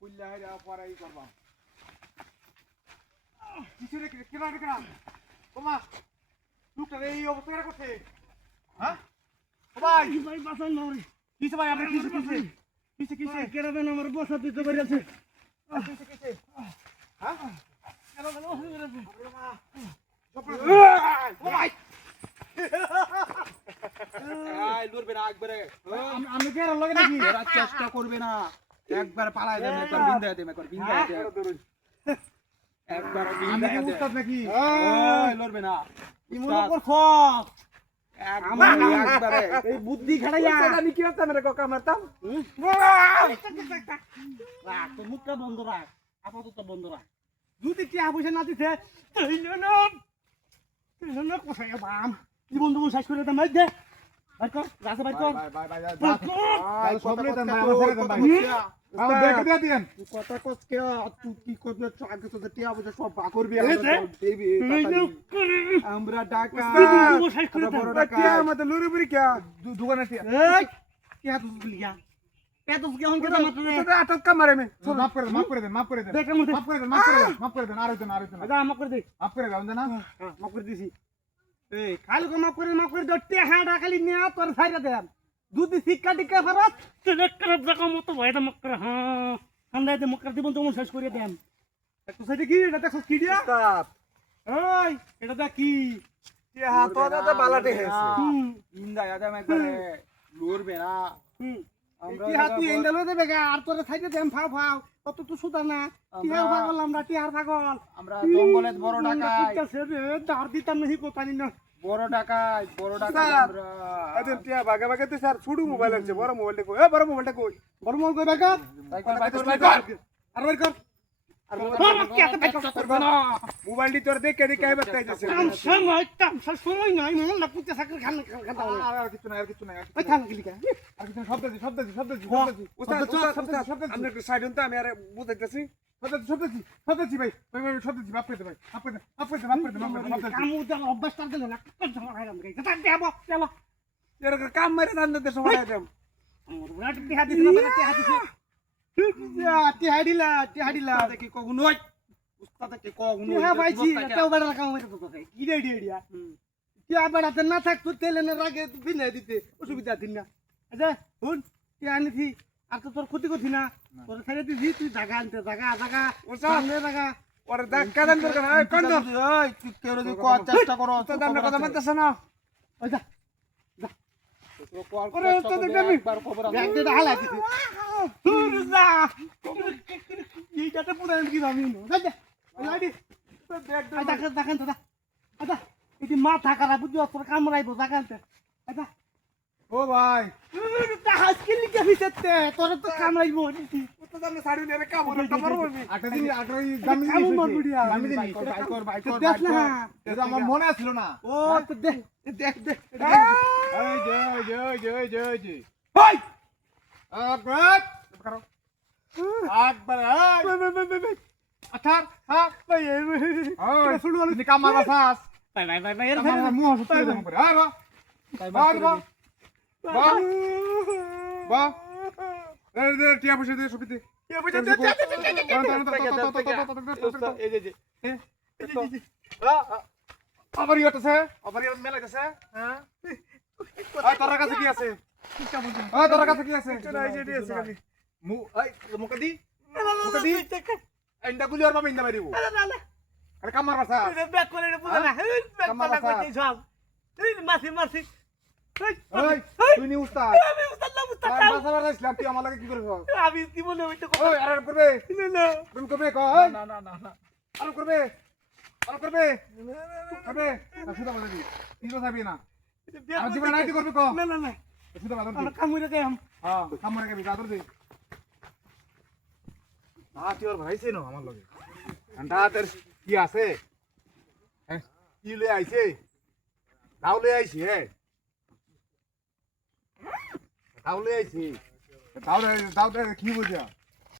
কুল্লা হইরা পরে ই করবা কিছু রে কেনা কেনা ওমা লোকটা এই অবস্থা কেন করছে হ্যাঁ ও ভাই ভাই বাঁচান না রে কিসে ভাই আপনি কিসে কিসে কেরাবেন আমার বসা দিতে পেরেছে কিসে হ্যাঁ কেরাবেন ওখানে পেরেছে ও ভাই এই লড়বে না একবারে আমি কেরার লাগে নাকি এরা চেষ্টা করবে না একবার পালায় দেন একবার বিন্দায় দেন একবার বিন্দায় দেন একবার বিন্দায় দেন উস্তাদ নাকি ওই লড়বে না কি মনে করছস একবারে এই বুদ্ধি খাড়াইয়া আমি কি করতাম রে কাকা মারতাম রাখ তো মুখটা বন্ধ রাখ আপাতত বন্ধ রাখ যদি কি পয়সা না দিতে তাইলে না কোথায় বাম জীবন তুমি শেষ করে দাম দে বাইর কর রাসে বাইর কর ভাই ভাই ভাই সবলে দেন ভাই আমার ছেড়ে দেন ভাই আমার দেখে দিয়ে দেন কথা কসকে তুই কি করবে আগে তো টিয়া পয়সা সব বাক করবি দেবি আমরা টাকা তুমি শেষ করে দাম বড় টাকা আমাদের লুরি বুড়ি কে দোকানে টিয়া এই কি হাত বলিয়া পেতো কি হন কেন মাত্র রে তোদের আটক কা মারে মে মাফ করে দেন মাফ করে দেন দেখ মতে মাফ করে দেন আর দেন আচ্ছা মাফ করে দে মাফ করে দাও না মাফ করে দিছি এই খালি কো মাফ করে দটে হাড়া খালি নিয়া তোর ছাইরা দেন যদি শিক্ষা টিকা ফরাত তেলে করব জায়গা মতো ভাইটা মাফ করে হ্যাঁ হান্দাইতে মুখ করে দিবন তো শেষ করে দেন একটু সাইডে কি এটা দেখো কি দিয়া উস্তাদ এই এটা দেখ কি টিয়া হাত দাদা বালাটে হেছে হুম ইন্দা আদা একবারে লড়বে না হুম আমরা কি হাতু এন্ডালো দেবে গা আর তোরে ছাইডে দেন ফাও ফাও কত তো সুদা না টিহার পাগল আমরা টিহার পাগল আমরা জঙ্গলের বড় ডাকাই দাঁড় দিতাম নাহি কোতানি না বড় ডাকাই আমরা আদের টিয়া ভাগে ভাগে তো স্যার ছোট মোবাইল আছে বড় মোবাইলটা কই বড় মোবাইলটা কই বড় মল কই বেকা আর বের কর আর মোবাইলটি তোর দেখে দেখে আইবার চাইতেছে সময় নাই মন লাগতে সাকর খান খাতা আর কিছু না ওই খান গিলি কা আর কিছু শব্দ উস্তাদ আপনি একটু সাইড হন তো আমি আরে বুঝাইতেছি শব্দ ভাই মাফ করে দে ভাই মাফ করে দে কামু দা অভ্যাস তার দিল না কথা হারাম গাই কথা দেব চলো এর কাম মারে দান দে সময় আইতাম আমার রাত টি হাদিস না বাতে হাদিস টি হাডিলা দেখি কগুন ওই উস্তাদ কি কগুন হ্যাঁ ভাইজি তাও বড় কাম হইতো তো কি রে ডিয়া কি আবারতে না থাকতো তেলে না রাগে বিনে দিতে অসুবিধা দিন না আচ্ছা শুন কি আনিছি আর তো তোর ক্ষতি করছি না তোর ছেড়ে দিছি তুই জায়গা আনতে জায়গা সামনে জায়গা ওরে ধাক্কা দেন তোর এই কোন তো ওই তুই কেউ যদি কোয়ার চেষ্টা করো তো দাম কথা মানতেছ না ওই যা ওরে উস্তাদ দেখবি একবার খবর ব্যাগ দে হালা দিছি তুই যা এইটাতে পুরো কি দামি নো যা লাইডি ব্যাগ দে দেখেন তো আচ্ছা এটি মাথা খারাপ বুঝছো তোর কামড়াইবো জায়গা আনতে আচ্ছা ও ভাই হাস কি লিখে দিতে তোর তো কামড়াইবো তো দাম ছাড়ি নে কাম ওটা মারবো আমি 8 দিন দামি কামু মারবুড়িয়া ভাই কর দেখ না এটা আমার মনে আসলো না ও তো দেখ এই জয় ভাই আকবার করো আকবার এই আঠার হ্যাঁ ভাই ওই ফুটবল ni কামার বাসাস ভাই এর আমার মুহ সুতে দেন করে আয় বা রে টিয়া পয়সা দে সুবিধে কে বুঝে দে এই যে আবার ইয়েছে আবার মেলা গেছে হ্যাঁ তোর কাছে কি আছে তোর কাছে কি আছে এই যে দিয়েছে খালি মু এই মুকদি এন্ডা গুলি আর ইন্দা মারিবো আরে কামার বাসাস ব্যাক করে বুঝা না ব্যাক করে সব তুই মাসি ওই তুই নি উস্তাদ আমি উস্তাদ না উস্তাদ ভাই বাসা ইসলাম তুই আমার লাগে কি করছ আমি জীবনে হইতো ওই আরে করবে না তুমি করবে কো না আরে করবে করবে সুদা বাজাবি তিনও যাবি না আর জীবন নাইতে করবে কো না সুদা বাজাবি আমরা কামুরে কে হাম হ্যাঁ কামরে কে বিদাদর দে তুই ওর ভাইছে না আমার লগে আন্টা তোর কি আছে কি লই আইছে দাও লই আইছি দাও লই আইছি দাও কি বুঝা